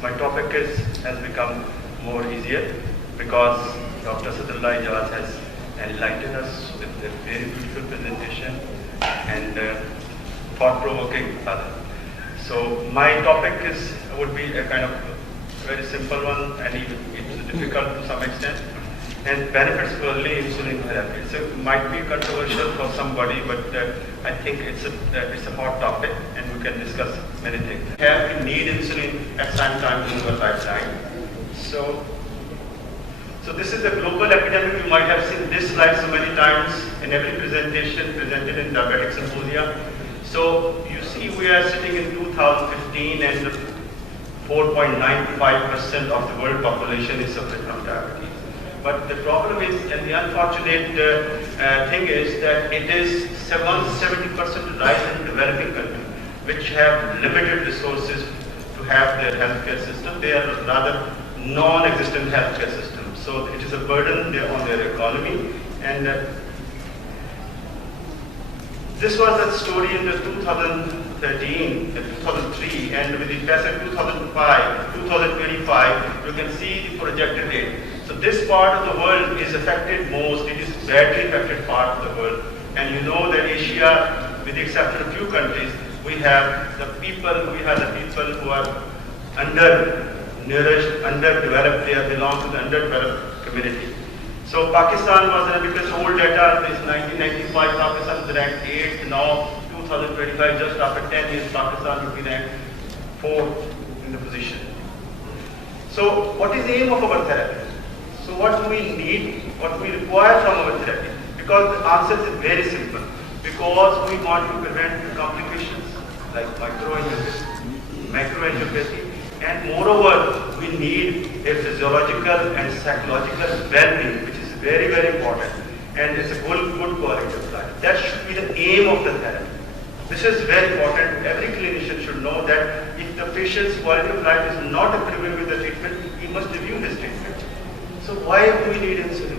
my topic has become more easier because Dr. Imtiaz has enlightened us with a very beautiful presentation and thought-provoking rather. So my topic would be a kind of very simple one, and even it's difficult to some extent, and benefits for early insulin therapy. So it might be controversial for somebody, but I think it's a hot topic, and we can discuss many things. We need insulin at some time in our lifetime. So this is the global epidemic. You might have seen this slide so many times in every presentation presented in diabetic symposia. So you see we are sitting in 2015 and 4.95% of the world population is suffering from diabetes. But the problem is, and the unfortunate thing is that it is 70% rise in developing countries, which have limited resources to have their healthcare system. They are rather non-existent healthcare system. So it is a burden on their economy. And this was a story in the 2013, 2003, and with the passage 2005, 2025, you can see the projected rate. So this part of the world is affected most. It is badly affected part of the world. And you know that Asia, with the exception of a few countries, we have the people who are undernourished, underdeveloped. They belong to the underdeveloped community. So Pakistan was, because old data is 1995, Pakistan was ranked 8th. Now 2025, just after 10 years, Pakistan will be ranked 4th in the position. So what is the aim of our therapy? So what do we need, what we require from our therapy? Because the answer is very simple. Because we want to prevent complications like microangiopathy, macroangiopathy, and moreover, we need a physiological and psychological well-being, which is very, very important. And it's a good quality of life. That should be the aim of the therapy. This is very important. Every clinician should know that if the patient's quality of life is not improving with the treatment, he must review his treatment. So why do we need insulin?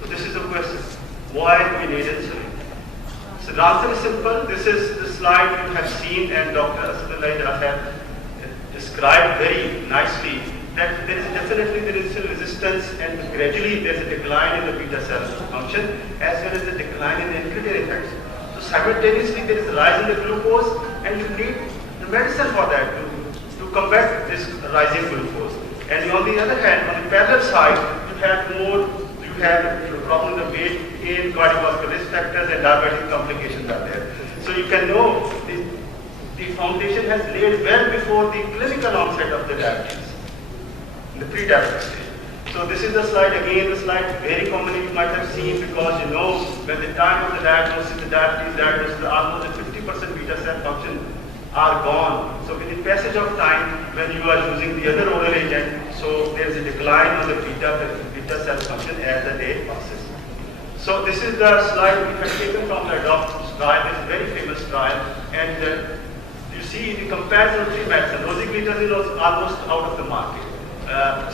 So this is the question. Why do we need insulin? So the answer is simple. This is the slide you have seen, and Dr. Imtiaz has described very nicely that there is definitely insulin resistance, and gradually there is a decline in the beta cell function as well as a decline in the inhibitory effects. So simultaneously there is a rise in the glucose, and you need the medicine for that to combat this rising glucose. And on the other hand, on the parallel side, you have problem in the weight gain, cardiovascular risk factors, and diabetic complications are there. So you can know the foundation has laid well before the clinical onset of the diabetes, in the pre-diabetic stage. So this is the slide again. The slide very commonly you might have seen, because you know by the time of the diagnosis, the diagnosis, almost 50% beta cell function are gone. So with the passage of time, when you are using the other oral agent, so there is a decline on the beta cell function as the day passes. So this is the slide we have taken from the doctor's trial. It's a very famous trial, and you see the comparison of three medicines. Rosiglitazone was almost out of the market.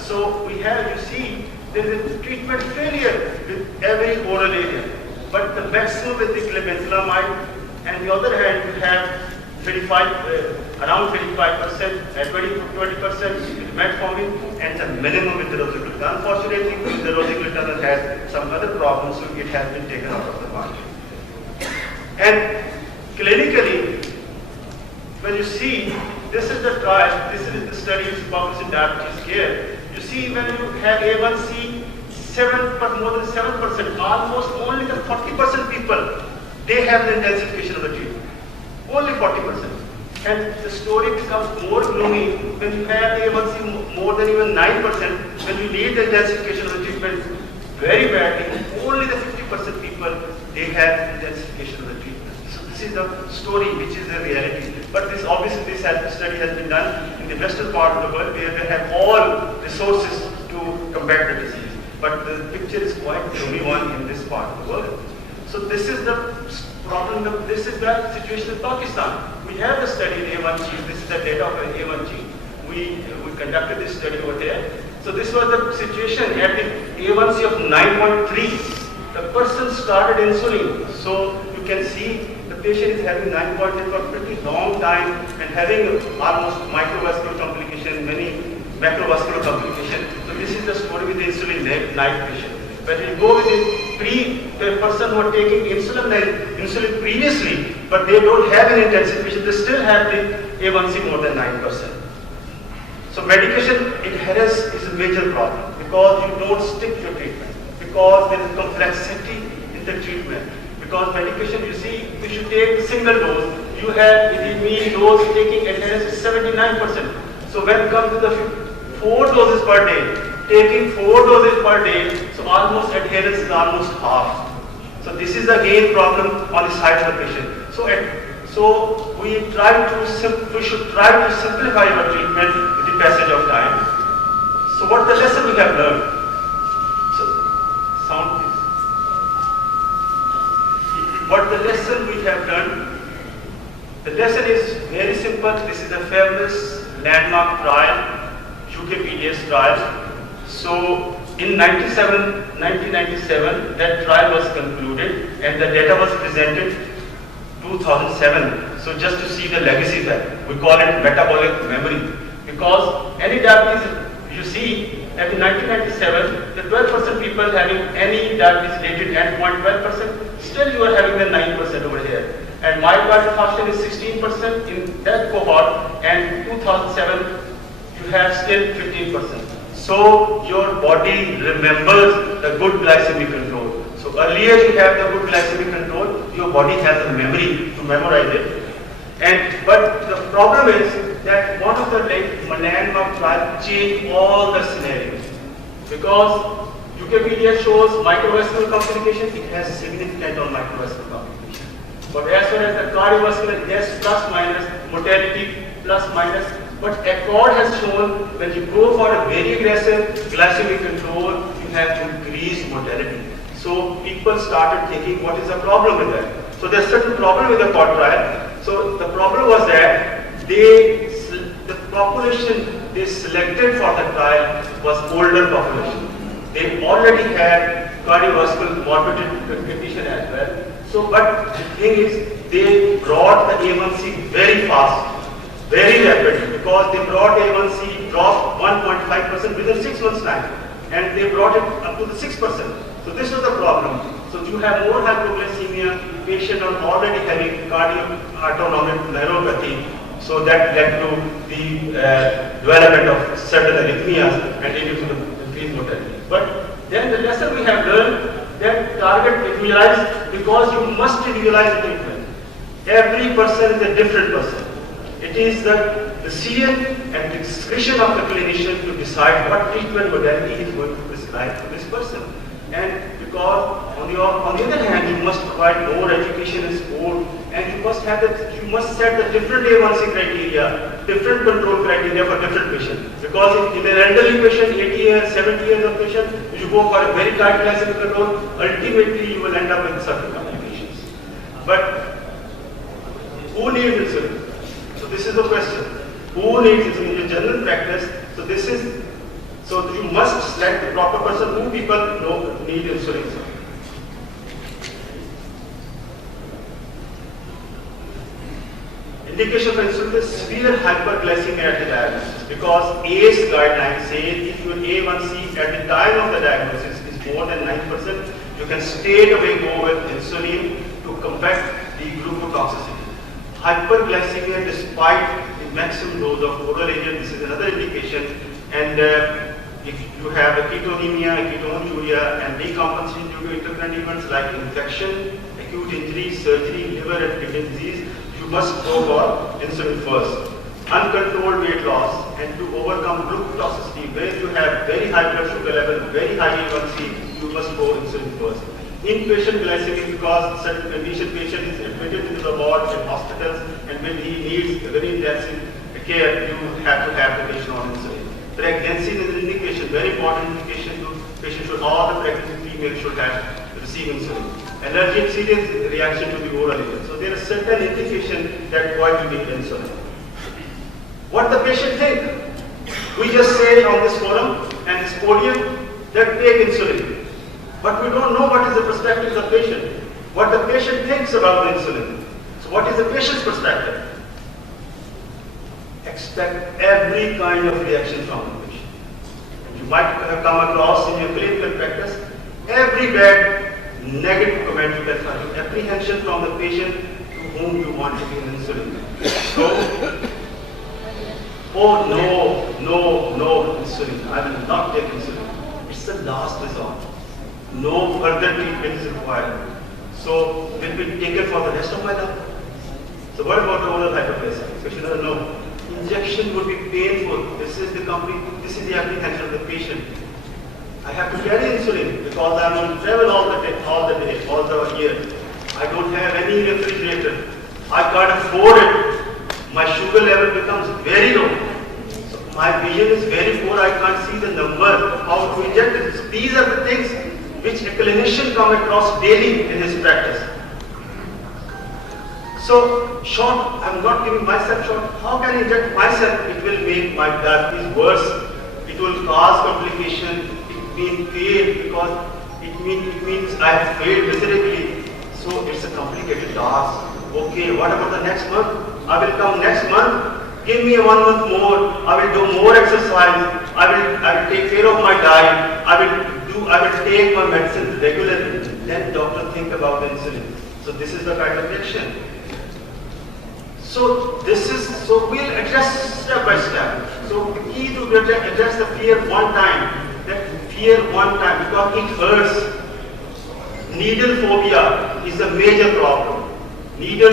So we have, you see, there is a treatment failure with every oral agent. But the maximum with the clemencelamide, and the other hand, you have around 35%, 20% with metformin, and the minimum with the rosiglitazone. Unfortunately, the rosiglitazone has some other problems, so it has been taken out of the market. And clinically, when you see, this is the trial, this is the study which is published in Diabetes Care. You see, when you have A1C more than 7%, almost only the 40% people, they have the intensification of the treatment. Only 40%. And the story becomes more gloomy when you have A1C more than even 9%, when you need the intensification of the treatment very badly. Only the 50% people, they have intensification of the treatment. So this is the story which is the reality. But this obviously this study has been done in the western part of the world, where they have all resources to combat the disease. But the picture is quite gloomy one in this part of the world. So this is the problem, this is the situation in Pakistan. We have the study in A1G, this is the data of A1G. We conducted this study over there. So this was the situation at the A1C of 9.3. The person started insulin. So you can see the patient is having 9.3 for a pretty long time and having almost microvascular complication, many macrovascular complication. So this is the story with the insulin naive patient. When you go with the person who are taking insulin previously, but they don't have an intensification, they still have the A1C more than 9%. So medication adherence is a major problem because you don't stick to your treatment, because there is complexity in the treatment. Because medication, you see, if you take single dose, you have the mean dose taking adherence is 79%. So when it comes to the 4 doses per day, taking 4 doses per day, so almost adherence is almost half. So this is again problem on the side of the patient. So we should try to simplify our treatment with the passage of time. So what the lesson we have learned? So sound please. What the lesson we have learned? The lesson is very simple. This is a famous landmark trial, UKPDS trial. So in 1997, that trial was concluded and the data was presented 2007. So just to see the legacy there, we call it metabolic memory. Because any diabetes, you see, at 1997, the 12% people having any diabetes related endpoint 12%, still you are having the 9% over here. And myocardial infarction is 16% in that cohort, and 2007, you have still 15%. So your body remembers the good glycemic control. So earlier you have the good glycemic control, your body has a memory to memorize it. But the problem is that one of the landmark trials changed all the scenarios. Because UKPDS shows microvascular complication, it has significant on microvascular complication. But as far as the cardiovascular, yes, plus minus, mortality, plus minus. But Accord has shown when you go for a very aggressive glycemic control, you have increased mortality. So people started thinking, what is the problem with that? So there's certain problem with the Accord trial. So the problem was that the population they selected for the trial was older population. They already had cardiovascular morbidity condition as well. So, but the thing is, they brought the A1C very fast. Very rapidly, because they brought A1C drop 1.5% within 6 months' time, and they brought it up to the 6%. So this was the problem. So you have more hypoglycemia, patient are already having cardio-autonomic neuropathy, so that led to the development of certain arrhythmias and leading to the increased mortality. But then the lesson we have learned that target individualize, because you must individualize the treatment. Every person is a different person. It is the decision and discretion of the clinician to decide what treatment modality he is going to prescribe to this person. And because on the other hand, you must provide more education and support, and you must set the different A1C criteria, different control criteria for different patients. Because in an elderly patient, 80 years, 70 years of patient, you go for a very tight glycemic control, ultimately you will end up with certain complications. But who needs insulin? This is the question. Who needs insulin in your general practice? So you must select the proper person who people know need insulin. Indication for insulin is severe hyperglycemia at the diagnosis, because ACE guidelines say if your A1C at the time of the diagnosis is more than 9%, you can straight away go with insulin to combat the glucotoxicity. Hyperglycemia despite the maximum dose of oral agent, this is another indication. And if you have a ketonemia, ketonuria, and decompensation due to intercurrent events like infection, acute injury, surgery, liver and kidney disease, you must go for insulin first. Uncontrolled weight loss, and to overcome glucotoxicity, where you have very high blood sugar level, very high A1C, you must go insulin first. Inpatient glycemic, because certain condition patient is admitted into the ward in hospitals, and when he needs very intensive care, you have to have the patient on insulin. Pregnancy is an indication, very important indication. All the pregnant females should have receive insulin. Allergic serious reaction to the oral agent. So there is certain indication that why we need insulin. What the patient think? We just say on this forum and this podium that take insulin. But we don't know what is the perspective of the patient, what the patient thinks about the insulin. So what is the patient's perspective? Expect every kind of reaction from the patient. might have come across in your clinical practice, every bad negative comment you can find, apprehension from the patient to whom you want to give insulin. So, oh no, insulin, I will not take insulin. It's the last resort. No further treatment is required. So, will be taken for the rest of my life. So what about the oral hyperglycemia? Patient doesn't know. Injection would be painful. This is the apprehension of the patient. I have to carry insulin because I'm on travel all the year. I don't have any refrigerator. I can't afford it. My sugar level becomes very low. So my vision is very poor. I can't see the number, how to inject it. So these are the things which a clinician come across daily in his practice. So, short, I'm not giving myself short. How can I inject myself? It will make my diabetes worse. It will cause complication. It means fail because it means I have failed miserably. So, it's a complicated task. Okay, what about the next month? I will come next month. Give me 1 month more. I will do more exercise. I will take care of my diet. I will take my medicine regularly. Then doctor think about the insulin. So this is the kind of reaction. So we'll address step by step. So the key to address the fear one time. That fear one time because it hurts. Needle phobia is a major problem. Needle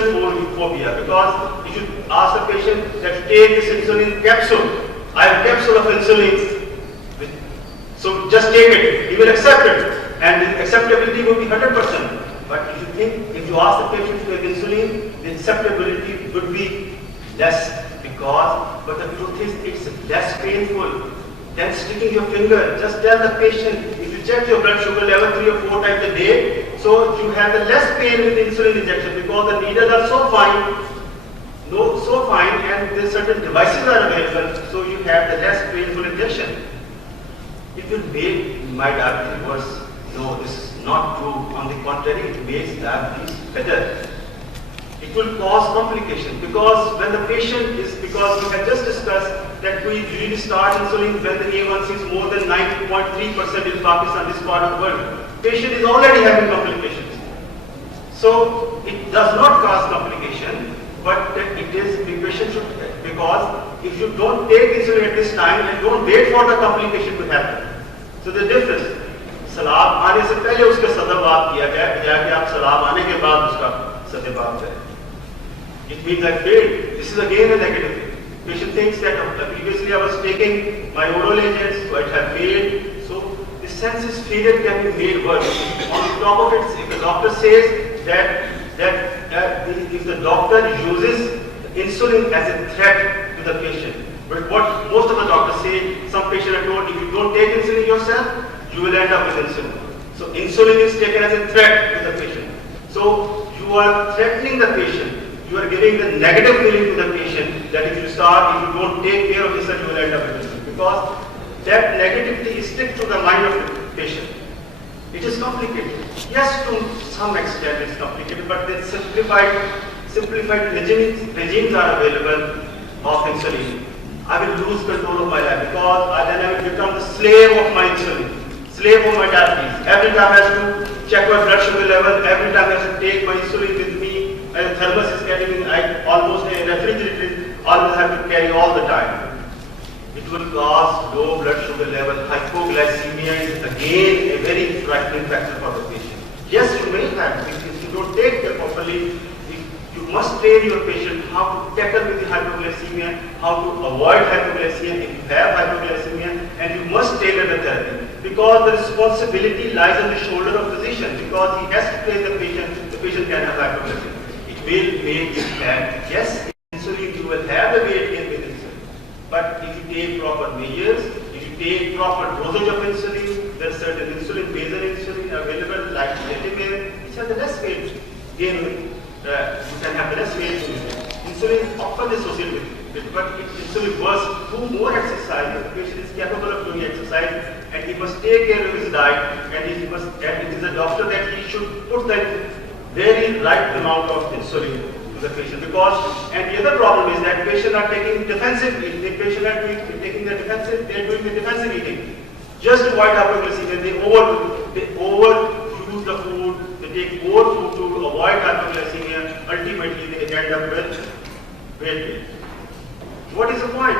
phobia because if you ask the patient that take this insulin capsule, I have a capsule of insulin. So just take it, he will accept it, and the acceptability will be 100%. But if you ask the patient to take insulin, the acceptability would be less but the truth is it's less painful than sticking your finger. Just tell the patient, if you check your blood sugar level 3 or 4 times a day, so you have the less pain with insulin injection because the needles are so fine, and there certain devices are available, so you have the less painful injection. It will make my diabetes worse. No, this is not true. On the contrary, it makes diabetes better. It will cause complication because when the patient is, because we have just discussed that we usually start insulin when the A1C is more than 90.3% in Pakistan, this part of the world. Patient is already having complications. So it does not cause complication, but it is, the patient should, because if you don't take insulin at this time and don't wait for the complication to happen. So the difference, सलाब आने से पहले उसका सदबाब किया गया बजाय कि आप सलाब आने के बाद उसका सदबाब करें. It means I failed. This is again a negative thing. Patient thinks that previously I was taking my oral agents, but I failed. So the senses failure can be made worse. On top of it, if the doctor says that if the doctor uses insulin as a threat to the patient, but what most of the doctors say, some patients are told if you don't take insulin yourself, you will end up with insulin. So insulin is taken as a threat to the patient. So you are threatening the patient. You are giving the negative feeling to the patient that if you don't take care of this, you will end up with insulin. Because that negativity is stick to the mind of the patient. It is complicated. Yes, to some extent it's complicated, but the simplified regimes are available of insulin. I will lose control of my life because then I will become the slave of my insulin, slave of my diabetes. Every time I have to check my blood sugar level, every time I have to take my insulin with me, and the thermos is carrying, almost a refrigerator, always have to carry all the time. It will cause low blood sugar level. Hypoglycemia is again a very frightening factor for the patient. Yes, you may have, if you don't take care properly, you must train your patient how to tackle with the hypoglycemia, how to avoid hypoglycemia if you have hypoglycemia, and you must tailor the therapy. Because the responsibility lies on the shoulder of physician, because he has to train the patient can have hypoglycemia. It will make it bad. Yes, insulin, you will have the weight gain with insulin. But if you take proper measures, if you take proper dosage of insulin, there are certain insulin, basal insulin available like Detemir, which has the less weight gain. You can have less weight. Insulin is often associated with it, but insulin works through more exercise. The patient is capable of doing exercise, and he must take care of his diet, and it is a doctor that he should put that very right amount of insulin to the patient. And the other problem is that patients are taking defensive eating. The patient are taking the defensive, they are doing the defensive eating. Just to avoid hypoglycemia, they overuse the food, they take more food to avoid hypoglycemia. Ultimately, they end up with weight gain. What is the point?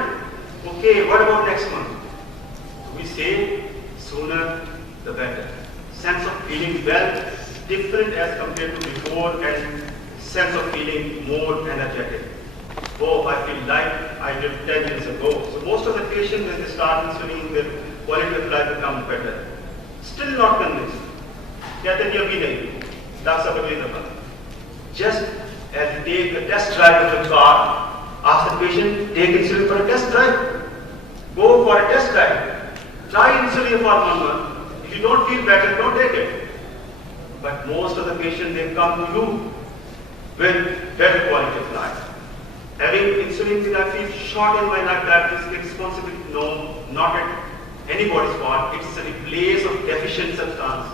Okay, what about next month? We say sooner the better. Sense of feeling well, different as compared to before, and sense of feeling more energetic. Oh, I feel like I did 10 years ago. So most of the patients, when they start insulin, their quality of life becomes better. Still not convinced. कहते नहीं अभी नहीं. That's a very different. Just as you take a test drive of a car, ask the patient, take insulin for a test drive. Go for a test drive. Try insulin for 1 month. If you don't feel better, don't take it. But most of the patients, they come to you with better quality of life. Having insulin therapy short in my life diabetes responsibility? No, not at anybody's fault. It's a replace of deficient substance,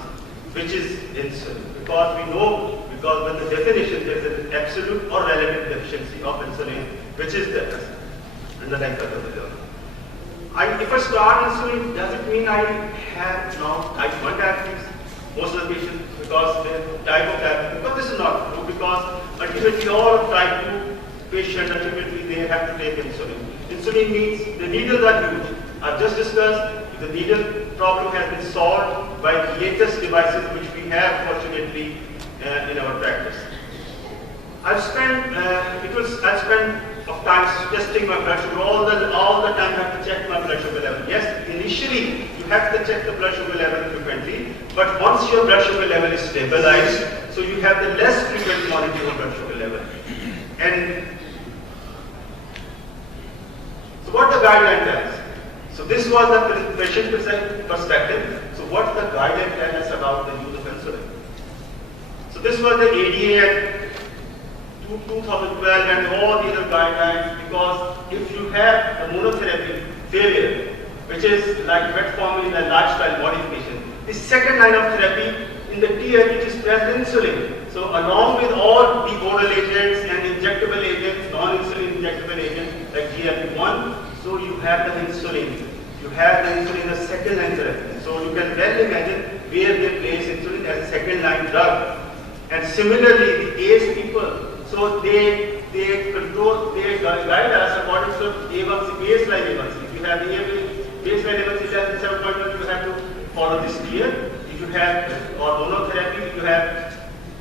which is insulin. Because we know, because with the definition, there is an absolute or relative deficiency of insulin, which is the underlying pathology. If I start insulin, does it mean I have now type 1 diabetes? Most of the patients, because the type of diabetes, but this is not true, because ultimately all type 2 patients, ultimately they have to take insulin. Insulin means the needles are huge. I've just discussed the needle problem has been solved by the latest devices which we have fortunately in our practice. I've spent of time testing my blood sugar all the time. I have to check my blood sugar level. Yes, initially you have to check the blood sugar level frequently, but once your blood sugar level is stabilized, so you have the less frequent monitoring of blood sugar level. And so what the guideline tells? So this was the patient perspective. So what the guideline tells us about the use of insulin? So this was the ADA at 2012 and all the other guidelines, because if you have a monotherapy failure, which is like metformin and lifestyle modification, the second line of therapy in the tier it is present insulin. So along with all the oral agents and injectable agents, non-insulin injectable agents like GLP-1, so you have the insulin. You have the insulin as second line therapy. So you can well imagine where they place insulin as a second line drug. And similarly, the ACE people, so they control, they guide us according to A1C, baseline A1C. If you have the baseline A1C less than 7.1, you have to follow this tier. If you have monotherapy, if you have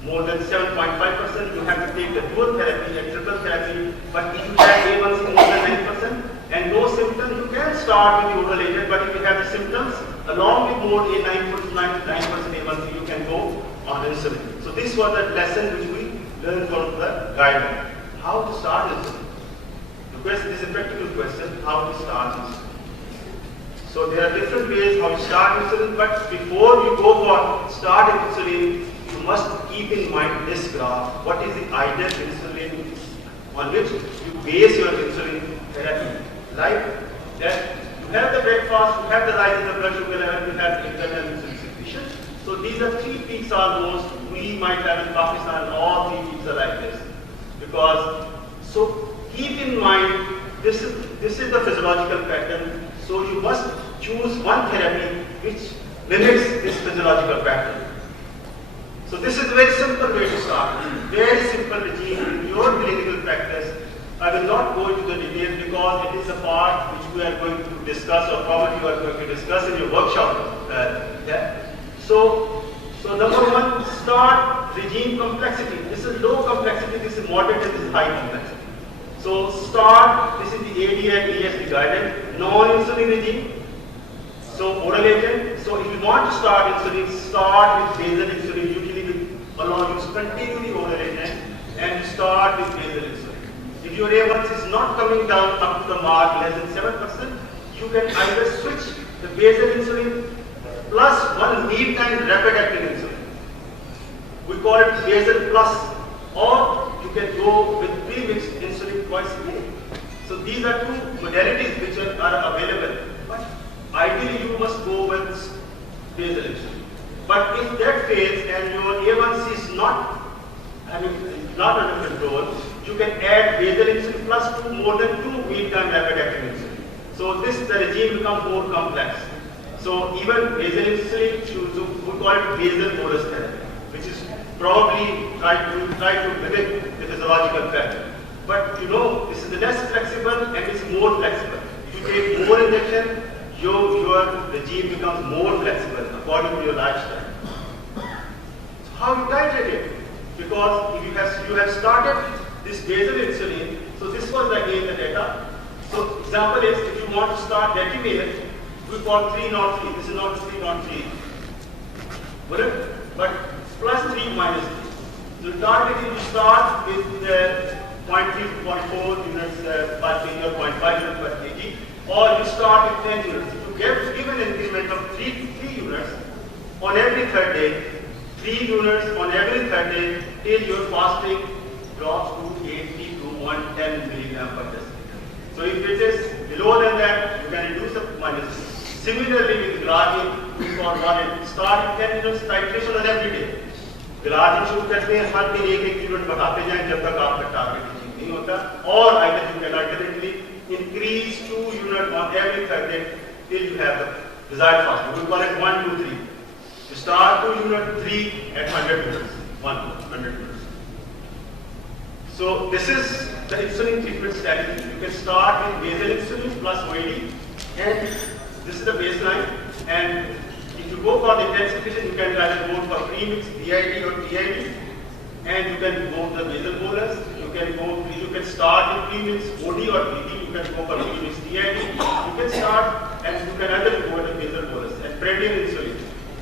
more than 7.5%, you have to take the dual therapy and triple therapy. But if you have A1C more than 9% and no symptoms, you can start with the oral agent. But if you have the symptoms, along with more than 9% A1C, you can go on insulin. So this was the lesson which we learned from the guideline. How to start insulin? The question is a practical question, how to start insulin. So there are different ways how to start insulin, but before you go for starting insulin, you must keep in mind this graph. What is the ideal insulin on which you base your insulin therapy? Like that you have the breakfast, you have the rise in the blood sugar level, you have internal insulin secretion. So these are 3 peaks almost we might have in Pakistan. All 3 peaks are like this. Because, so keep in mind, this is the physiological pattern. So you must choose one therapy which mimics this physiological pattern. So this is a very simple way to start. Very simple regime in your clinical practice. I will not go into the details because it is a part which we are going to discuss, or probably you are going to discuss in your workshop. So number 1, start regime complexity. This is low complexity, this is moderate, and this is high complexity. So start, this is the ADA and ESD guideline, non-insulin regime. So oral agent. So if you want to start insulin, start with basal insulin. Usually will allow you to continue the oral agent and start with basal insulin. If your A1C is not coming down up to the mark less than 7%, you can either switch the basal insulin plus one mealtime rapid acting insulin. We call it basal plus, or you can go with pre-mixed insulin twice a day. So these are 2 modalities which are available. But ideally you must go with basal insulin. But if that fails and your A1C is not under control, you can add basal insulin plus more than 2 mealtime rapid acting insulin. So the regime becomes more complex. So even basal insulin, we call it basal bolus therapy, which is probably try to mimic the physiological pattern. But you know, this is less flexible and it's more flexible. If you take more injection, your regime becomes more flexible according to your lifestyle. So how you titrate it? Because if you have started this basal insulin, so this was again the data. So example is if you want to start Detemir, we call 303. This is not 303. But plus 3 minus 3. So targeting you start with 0.3 to 0.4 units per kg or 0.5 units per kg, or you start with 10 units. If you give an increment of 3 units on every third day, 3 units on every third day till your fasting drops to 80 to 110 milligram per deciliter. So if it is below than that, you can reduce the minus. Similarly with glargine, we start with 10 units titration on every day. glargine शुरू करते हैं, हर दिन एक unit बढ़ाते जाएं जब तक आपका टारगेट अचीव नहीं होता, और either you can alternately increase 2 units on every third day till you have the desired fasting. We call it 1, 2, 3. You start 2 units, 3 at 100 units, 100 units. So this is the insulin treatment strategy. You can start with basal insulin plus OAD, and this is the baseline. And if you go for the intensification, you can either go for premix, BID or TID, and you can go the basal bolus. You can start with premix, OD or BD. You can go for premix, TID. You can start and you can either go to basal bolus. And prenatal insulin,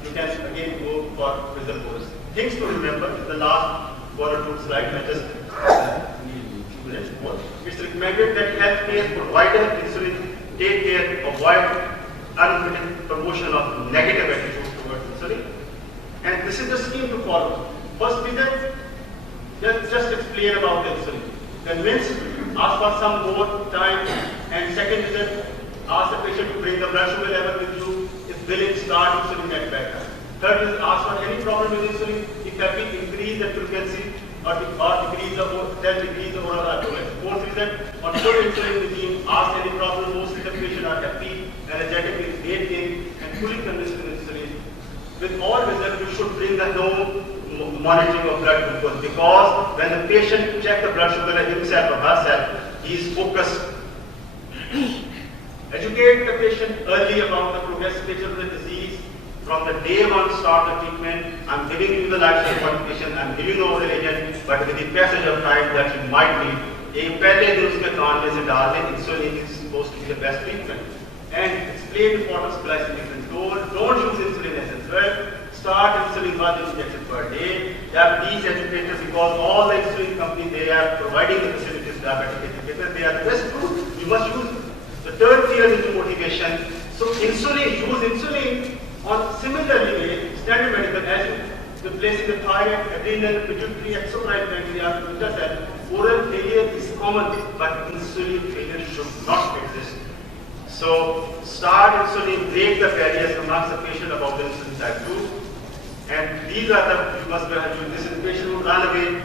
you can again go for basal bolus. Things to remember. The last 1 or 2 slides I just few minutes more. It's recommended that healthcare provider insulin take care, avoid unintended promotion of negative attitude towards insulin. And this is the scheme to follow. First visit, just explain about the insulin. Convince, ask for some more time. And second visit, ask the patient to bring the blood sugar level with you. If willing, start insulin at bedtime. Third is ask for any problem with insulin. If happy, increase the frequency or decrease the oral alcohol. Fourth visit, on full insulin regime, ask any problem. Mostly the patient are happy, energetic, weight gain, and fully convinced with insulin. With all visits, you should bring the no monitoring of blood glucose, because when the patient checks the blood sugar himself or herself, he is focused. Educate the patient early about the progressive nature of the disease. From the day one start the treatment, I'm giving you the lifestyle modification, I'm giving you over the agent, but with the passage of time that you might need, एक पहले दिन उसके कान में से डाल दें, insulin is supposed to be the best treatment. And explain the importance of glycemic control. Don't use insulin as well. Start insulin 1 injection per day. Diabetes educators, because all the insulin companies, they are providing the facilities diabetic educators. They are the best tool. You must use it. The third tier is the motivation. So insulin, use insulin on similarly standard medical as you replacing the thyroid, adrenal, pituitary, exocrine pancreas, ultrasound. Oral failure is common, but insulin failure should not exist. So start insulin, break the barriers amongst the patient about the insulin type 2. And these are the, you must be, this is the patient who run away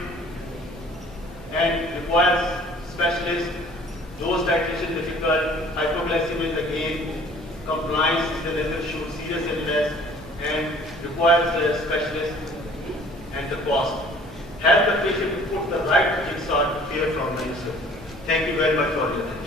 and requires specialist, dose titration difficult, hypoglycemia again, compliance is the lesser issue, serious illness, and requires a specialist and the cost. Help the patient to put the right jigsaw to clear from the insulin. Thank you very much for your attention.